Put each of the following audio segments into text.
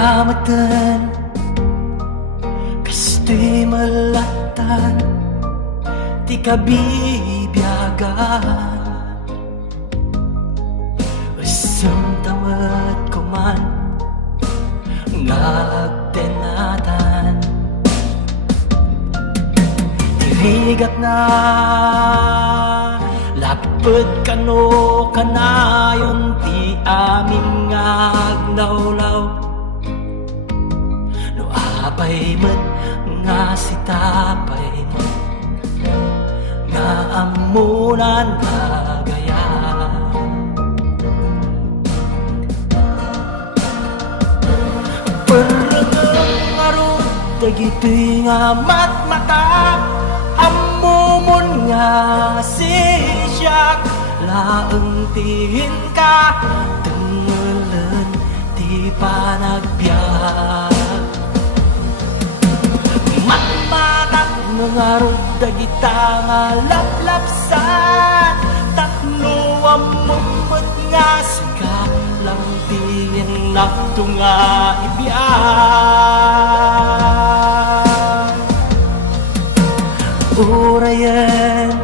Kamatan kasto'y malatan, ti kabibiyagan. Usam tamat ko man ngagtenatan, tirigat na lapad kano kanayon ti aming aglawlaw. No apay met nga sitapay mo nga amunan agaya. Perlengang arut dagito'y nga matmata, amumon nga sisyak laeng tihin ka, tengelen ti panagbiag. Matmatak nangarot dagita nga laplapsan, tapno amumot nga sika lang tihin nakto nga ibiyag. Urayan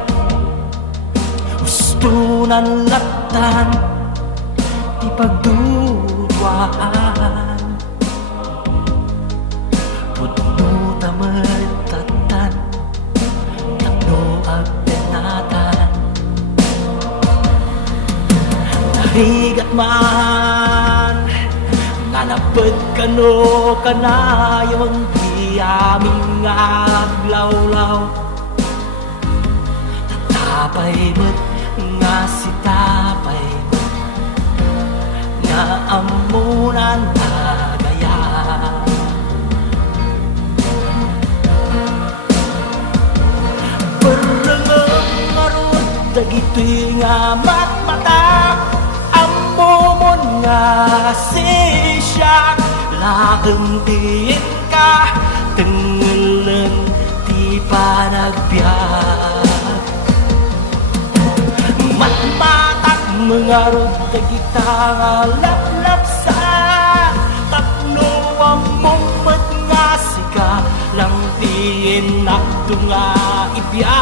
ustunan latan ti pagdudwaan, pudno tamatatan tapno agtenatan. Narigat man nga napad kano kanayon ti aming aglawlaw. Tatapay met nga sitapay met nga amunan agaya. Perlengang arut dagito'y nga matmata, amumon nga sisyak laeng tihin ka, tengelen ti panagbiag. Matmatak mangarot dagita nga laplapsan, tapno amumot nga sika lang tihin nakto nga ibiyag.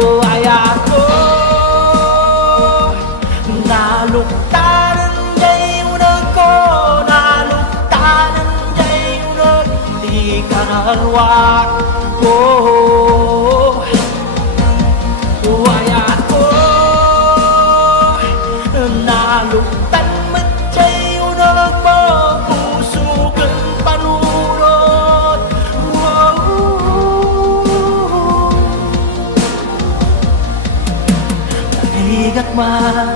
O ayako naluktanan jay unag ko, naluktanan jay unag di kanalwak ko. Ayako naluktan met jay unag mo, puso ken panunot. Narigat man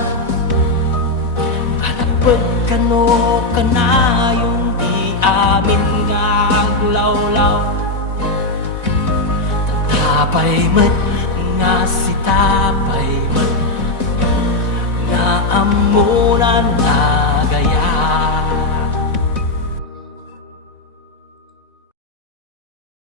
hanapad kano kanayon di amin nga aglawlaw. Tatapay met nga sitapay met nga amunan na